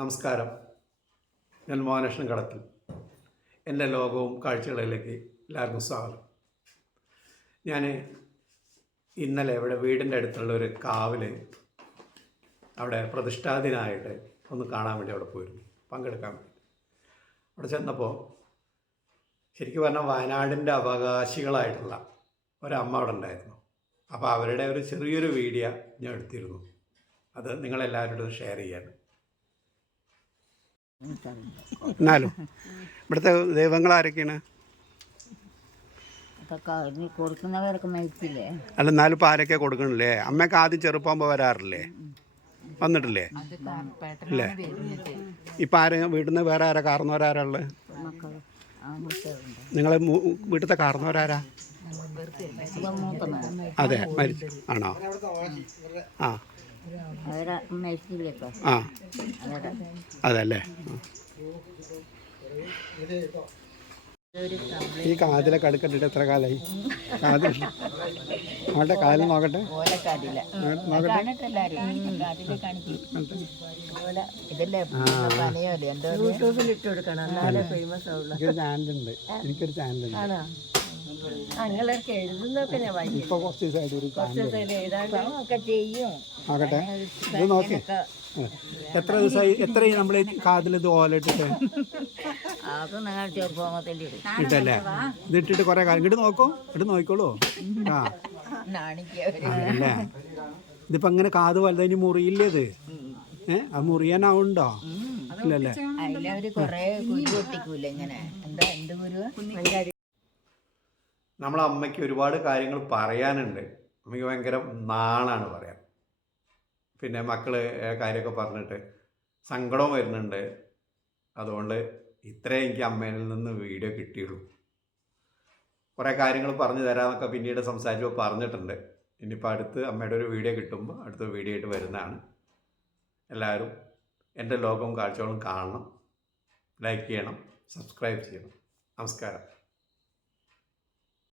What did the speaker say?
നമസ്കാരം. ഞാൻ മോഹനകൃഷ്ണൻ കടത്തിൽ എന്റെ ലോകവും കാഴ്ചകളിലേക്ക് എല്ലാവർക്കും സ്വാഗതം. ഞാൻ ഇന്നലെ ഇവിടെ വീടിന്റെ അടുത്തുള്ള ഒരു കാവിൽ അവിടെ പ്രതിഷ്ഠാദിനായിട്ട് ഒന്ന് കാണാൻ വേണ്ടി അവിടെ പോയിരുന്നു. പങ്കെടുക്കാൻ വേണ്ടി. അവിടെ ചെന്നപ്പോൾ ശരിക്കും പറഞ്ഞാൽ വയനാടിന്റെ അവകാശികളായിട്ടുള്ള ഒരമ്മ അവിടെ ഉണ്ടായിരുന്നു. അപ്പോൾ അവരുടെ ഒരു ചെറിയൊരു വീഡിയോ ഞാൻ എടുത്തിരുന്നു. അത് നിങ്ങളെല്ലാവരോടും ഷെയർ ചെയ്യാണ്. എന്നാലും? ഇവിടുത്തെ ദൈവങ്ങൾ ആരൊക്കെയാണ്? കൊടുക്കുന്നവരൊക്കെ മരിച്ചില്ലേ? അല്ല എന്നാലും ഇപ്പോൾ ആരൊക്കെ കൊടുക്കണില്ലേ? അമ്മയൊക്കെ ആദ്യം ചെറുപ്പാകുമ്പോൾ വരാറില്ലേ? വന്നിട്ടില്ലേ? ഇല്ലേ? ഇപ്പം ആരും വീട്ടിൽ നിന്ന് വേറെ ആരാ? ആൺകുട്ടികളുണ്ട്. നിങ്ങളെ വീട്ടിലത്തെ മകൻ അതെ മരിച്ചു ആണോ? ആ. ഇപ്പം ആ. അതല്ലേ? ഈ കാതിലെ കടുക്കട്ടിട്ട് എത്ര കാലായി? കാതിൽ നോക്കട്ടെ. കാതിൽ നോക്കട്ടെ. എനിക്കൊരു ചാനലുണ്ട് എനിക്കൊരു ചാനലുണ്ട് അങ്ങനെയൊക്കെ എഴുതുന്നൊക്കെ ഞാൻ വായിക്കും. ഇപ്പോൾ കുറച്ച് ദിവസമായിട്ട് ഒരു ചാനൽ എഴുതാൻ ഒക്കെ ചെയ്യും. ആകട്ടെ. ഇത് നോക്കി. എത്ര ദിവസമായി? എത്രയായി നമ്മൾ കാതിൽ ഇത് ഓലിട്ടിട്ട്? അത് നിങ്ങൾ ചെറുപ്പത്തിൽ ഇടും ഇട്ടല്ലേ? ഇത് ഇട്ടിട്ട് കുറേ കാലം. ഇങ്ങോട്ട് നോക്കൂ. ഇട്ട് നോക്കിക്കോളൂ. ആ. അല്ലേ ഇതിപ്പോൾ അങ്ങനെ കാത് വലുതായി ഇനി മുറിയില്ലേ ഇത്? ഏ? അത് മുറിയാനാവുണ്ടോ? ഇല്ലല്ലേ? അതിലവര് കൊറേ കുരു പൊട്ടിക്കൂല ഇങ്ങനെ. എന്താ എന്ത് കുരുവ നമ്മളെ അമ്മയ്ക്ക് ഒരുപാട് കാര്യങ്ങൾ പറയാനുണ്ട്. അമ്മയ്ക്ക് ഭയങ്കര നാണാണ് പറയാൻ. പിന്നെ മക്കൾ കാര്യമൊക്കെ പറഞ്ഞിട്ട് സങ്കടവും വരുന്നുണ്ട്. അതുകൊണ്ട് ഇത്രേ എനിക്ക് അമ്മയിൽ നിന്ന് വീഡിയോ കിട്ടിയുള്ളൂ. കുറേ കാര്യങ്ങൾ പറഞ്ഞു തരാമെന്നൊക്കെ പിന്നീട് സംസാരിച്ചപ്പോൾ പറഞ്ഞിട്ടുണ്ട്. ഇനിയിപ്പോൾ അടുത്ത് അമ്മയുടെ ഒരു വീഡിയോ കിട്ടുമ്പോൾ അടുത്ത വീഡിയോ ആയിട്ട് വരുന്നതാണ്. എല്ലാവരും എന്റെ ലോകവും കാഴ്ചകളും കാണണം. ലൈക്ക് ചെയ്യണം. സബ്സ്ക്രൈബ് ചെയ്യണം. നമസ്കാരം.